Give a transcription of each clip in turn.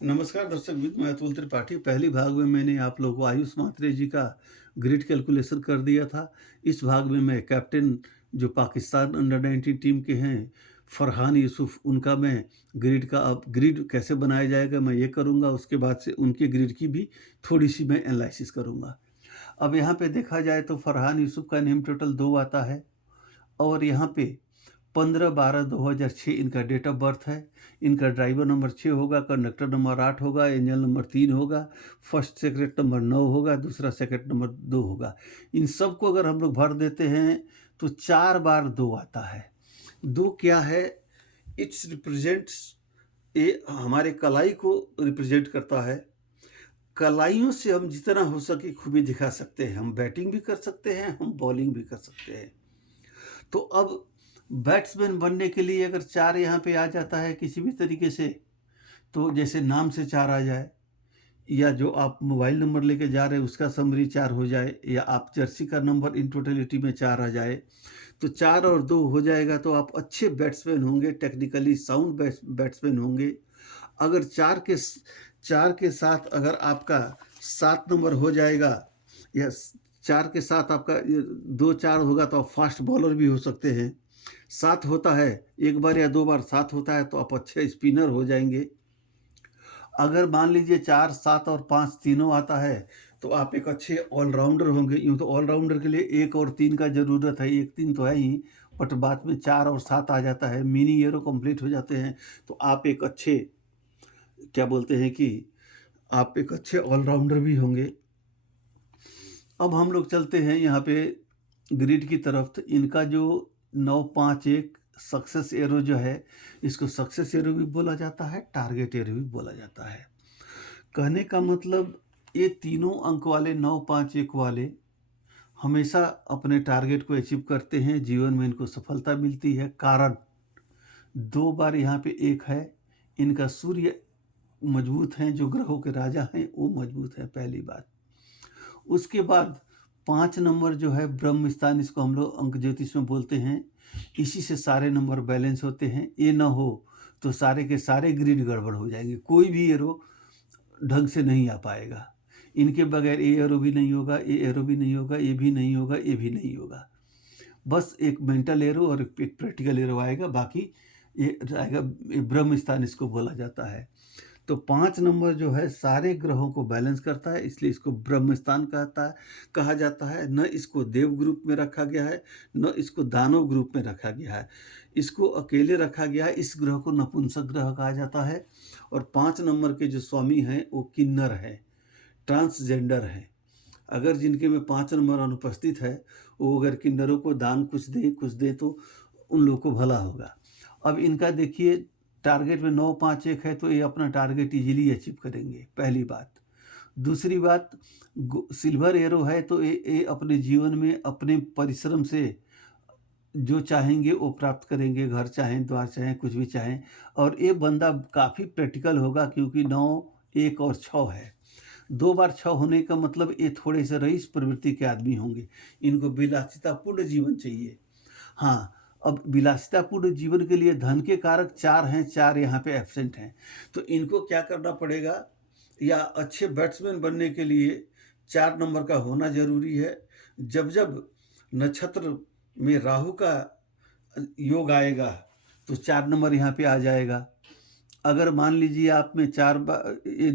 नमस्कार दर्शक मित्र, मैं अतुल त्रिपाठी। पहली भाग में मैंने आप लोगों को आयुष म्हात्रे जी का ग्रिड कैलकुलेशन कर दिया था। इस भाग में मैं कैप्टन जो पाकिस्तान अंडर 19 टीम के हैं, फरहान यूसुफ, उनका मैं ग्रिड का अब ग्रिड कैसे बनाया जाएगा मैं ये करूँगा। उसके बाद से उनके ग्रिड की भी थोड़ी-सी मैं एनालिसिस करूँगा। अब यहाँ पे देखा जाए तो फरहान यूसुफ का नेम टोटल 2 आता है और यहाँ पे 15/12/2006 इनका डेट ऑफ बर्थ है। इनका ड्राइवर नंबर 6 होगा, कंडक्टर नंबर 8 होगा, एंजल नंबर 3 होगा, फर्स्ट सेक्रेट नंबर 9 होगा, दूसरा सेक्रेट नंबर 2 होगा। इन सबको अगर हम लोग भर देते हैं तो 4 बार 2 आता है। 2 क्या है? इट्स रिप्रेजेंट्स ये हमारे कलाई को रिप्रेजेंट करता है। कलाइयों से हम जितना हो सके खूबी दिखा सकते हैं। हम बैटिंग भी कर सकते हैं, हम बॉलिंग भी कर सकते हैं। तो अब बैट्समैन बनने के लिए अगर 4 यहाँ पे आ जाता है किसी भी तरीके से, तो जैसे नाम से 4 आ जाए या जो आप मोबाइल नंबर लेके जा रहे हैं उसका समरी 4 हो जाए या आप जर्सी का नंबर इन टोटलिटी में 4 आ जाए, तो 4 और 2 हो जाएगा तो आप अच्छे बैट्समैन होंगे, टेक्निकली साउंड बैट्समैन होंगे। अगर 4 के साथ अगर आपका 7 नंबर हो जाएगा या 4 के साथ आपका 2-4 होगा तो आप फास्ट बॉलर भी हो सकते हैं। 7 होता है, 1 बार या 2 बार 7 होता है तो आप अच्छे स्पिनर हो जाएँगे। अगर मान लीजिए 4, 7 और 5 तीनों आता है, तो आप एक अच्छे ऑलराउंडर होंगे। यूँ तो ऑलराउंडर के लिए 1 और 3 का ज़रूरत है, 1-3 तो है ही, बट बाद में 4 और 7 आ जाता है, मिनी हीरो कंप्लीट हो जाते हैं, तो आप एक अच्छे क्या बोलते हैं कि आप एक अच्छे ऑलराउंडर भी होंगे। अब हम लोग चलते हैं यहाँ पे ग्रिड की तरफ, तो इनका जो 9-5-1 सक्सेस एरो जो है, इसको सक्सेस एरो भी बोला जाता है, टारगेट एरो भी बोला जाता है। कहने का मतलब ये तीनों अंक वाले 9-5-1 वाले हमेशा अपने टारगेट को अचीव करते हैं, जीवन में इनको सफलता मिलती है। कारण 2 बार यहाँ पे 1 है, इनका सूर्य मजबूत हैं, जो ग्रहों के राजा हैं वो मजबूत है, पहली बात। उसके बाद 5 नंबर जो है ब्रह्म स्थान, इसको हम लोग अंक ज्योतिष में बोलते हैं। इसी से सारे नंबर बैलेंस होते हैं। ये ना हो तो सारे के सारे ग्रिड गड़बड़ हो जाएंगे, कोई भी एरो ढंग से नहीं आ पाएगा। इनके बगैर ये एरो भी नहीं होगा, ये एरो भी नहीं होगा, ये भी नहीं होगा, ये भी नहीं होगा। बस एक मेंटल एरो और एक प्रैक्टिकल एरो आएगा, बाकी ये आएगा। ब्रह्म स्थान इसको बोला जाता है। तो 5 नंबर जो है सारे ग्रहों को बैलेंस करता है, इसलिए इसको ब्रह्म स्थान कहा जाता है। न इसको देव ग्रुप में रखा गया है, न इसको दानव ग्रुप में रखा गया है। इसको अकेले रखा गया है। इस ग्रह को नपुंसक ग्रह कहा जाता है। और 5 नंबर के जो स्वामी हैं वो किन्नर हैं, ट्रांसजेंडर हैं। अगर जिनके में 5 नंबर अनुपस्थित है, वो अगर किन्नरों को दान कुछ दे तो उन लोगों को भला होगा। अब इनका देखिए, टारगेट में 9-5-1 है तो ये अपना टारगेट इजीली अचीव करेंगे, पहली बात। दूसरी बात, सिल्वर एरो है तो ये अपने जीवन में अपने परिश्रम से जो चाहेंगे वो प्राप्त करेंगे, घर चाहें, द्वार चाहें, कुछ भी चाहें। और ये बंदा काफ़ी प्रैक्टिकल होगा क्योंकि 9, 1 और 6 है। 2 बार 6 होने का मतलब ये थोड़े से रईस प्रवृत्ति के आदमी होंगे। इनको विलासितापूर्ण जीवन चाहिए। हाँ, अब विलासितापूर्ण जीवन के लिए धन के कारक 4 हैं, 4 यहाँ पे एब्सेंट हैं। तो इनको क्या करना पड़ेगा, या अच्छे बैट्समैन बनने के लिए 4 नंबर का होना ज़रूरी है। जब नक्षत्र में राहु का योग आएगा तो 4 नंबर यहाँ पे आ जाएगा। अगर मान लीजिए आप में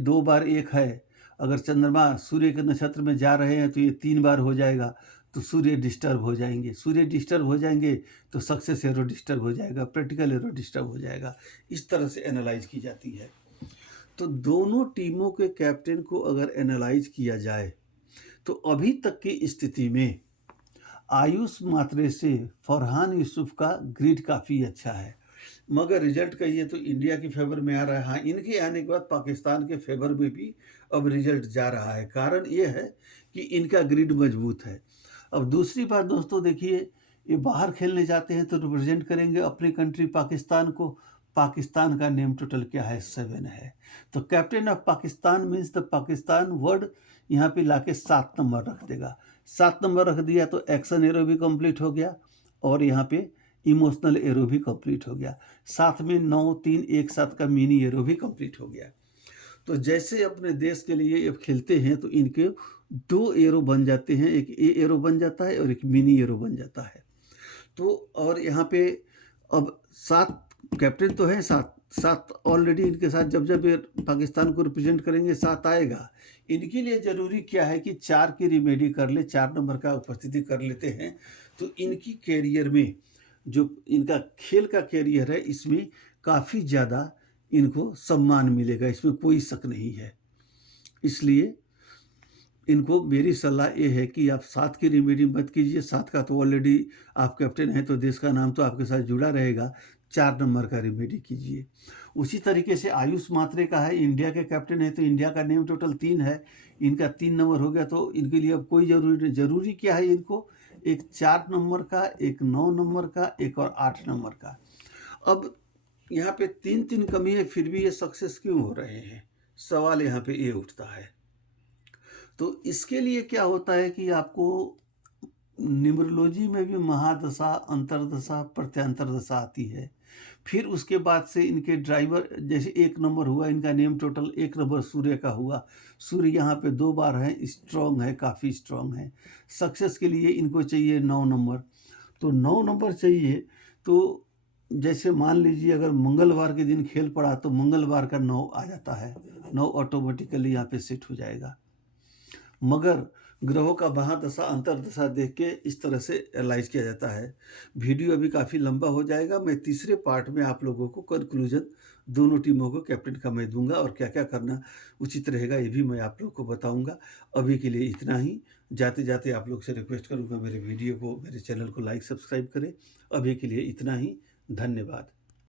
2 बार 1 है, अगर चंद्रमा सूर्य के नक्षत्र में जा रहे हैं तो ये 3 बार हो जाएगा, तो सूर्य डिस्टर्ब हो जाएँगे। सूर्य डिस्टर्ब हो जाएँगे तो सक्सेस एरो डिस्टर्ब हो जाएगा, प्रैक्टिकल एरो डिस्टर्ब हो जाएगा। इस तरह से एनालाइज़ की जाती है। तो दोनों टीमों के कैप्टन को अगर एनालाइज़ किया जाए, तो अभी तक की स्थिति में आयुष म्हात्रे से फरहान यूसुफ का ग्रिड काफ़ी अच्छा है। मगर रिजल्ट कहिए तो इंडिया की फ़ेवर में आ रहा है। हाँ, इनके आने के बाद पाकिस्तान के फ़ेवर में भी अब रिजल्ट जा रहा है। कारण ये है कि इनका ग्रिड मजबूत है। अब दूसरी बात दोस्तों देखिए, ये बाहर खेलने जाते हैं तो रिप्रेजेंट करेंगे अपनी कंट्री पाकिस्तान को। पाकिस्तान का नेम टोटल क्या है? 7 है। तो captain of Pakistan means the Pakistan word यहाँ पे लाके 7 नंबर रख देगा। 7 नंबर रख दिया तो एक्शन एरो भी कंप्लीट हो गया और यहाँ पे इमोशनल एरो भी कंप्लीट हो गया। साथ में 9, 3, 1 7 का मिनी एरो भी कंप्लीट हो गया। तो जैसे अपने देश के लिए अब खेलते हैं तो इनके 2 एरो बन जाते हैं, एक ए एरो बन जाता है और एक मिनी एरो बन जाता है। तो और यहाँ पे अब 7 कैप्टन तो हैं, 7 ऑलरेडी इनके साथ जब ये पाकिस्तान को रिप्रेज़ेंट करेंगे 7 आएगा। इनके लिए ज़रूरी क्या है कि 4 की रिमेडी कर ले, 4 नंबर का उपस्थिति कर लेते हैं, तो इनकी कैरियर में जो इनका खेल का कैरियर है, इसमें काफ़ी ज़्यादा इनको सम्मान मिलेगा, इसमें कोई शक नहीं है। इसलिए इनको मेरी सलाह ये है कि आप 7 की रेमेडी मत कीजिए, 7 का तो ऑलरेडी आप कैप्टन हैं, तो देश का नाम तो आपके साथ जुड़ा रहेगा, 4 नंबर का रेमेडी कीजिए। उसी तरीके से आयुष मात्रे का है, इंडिया के कैप्टन हैं, तो इंडिया का नेम टोटल 3 है, इनका 3 नंबर हो गया, तो इनके लिए अब कोई ज़रूरी क्या है इनको, एक 4 नंबर का, एक 9 नंबर का, एक और 8 नंबर का। अब यहाँ पे 3-3 कमी है, फिर भी ये सक्सेस क्यों हो रहे हैं? सवाल यहाँ पे ये उठता है। तो इसके लिए क्या होता है कि आपको न्यूमरोलॉजी में भी महादशा, अंतर्दशा, प्रत्यंतर दशा आती है। फिर उसके बाद से इनके ड्राइवर जैसे 1 नंबर हुआ, इनका नेम टोटल 1 नंबर सूर्य का हुआ। सूर्य यहाँ पे 2 बार है, स्ट्रॉन्ग है, काफ़ी स्ट्रॉन्ग है। सक्सेस के लिए इनको चाहिए 9 नंबर। तो 9 नंबर चाहिए, तो जैसे मान लीजिए अगर मंगलवार के दिन खेल पड़ा तो मंगलवार का 9 आ जाता है। 9 ऑटोमेटिकली यहाँ पे सेट हो जाएगा। मगर ग्रहों का महादशा, अंतर्दशा देख के इस तरह से एनालाइज़ किया जाता है। वीडियो अभी काफ़ी लंबा हो जाएगा। मैं तीसरे पार्ट में आप लोगों को कंक्लूजन दोनों टीमों को कैप्टन का मैं दूँगा और क्या-क्या करना उचित रहेगा ये भी मैं आप लोगों को बताऊँगा। अभी के लिए इतना ही। जाते-जाते आप लोग से रिक्वेस्ट करूँगा मेरे वीडियो को, मेरे चैनल को लाइक, सब्सक्राइब करें। अभी के लिए इतना ही। धन्यवाद।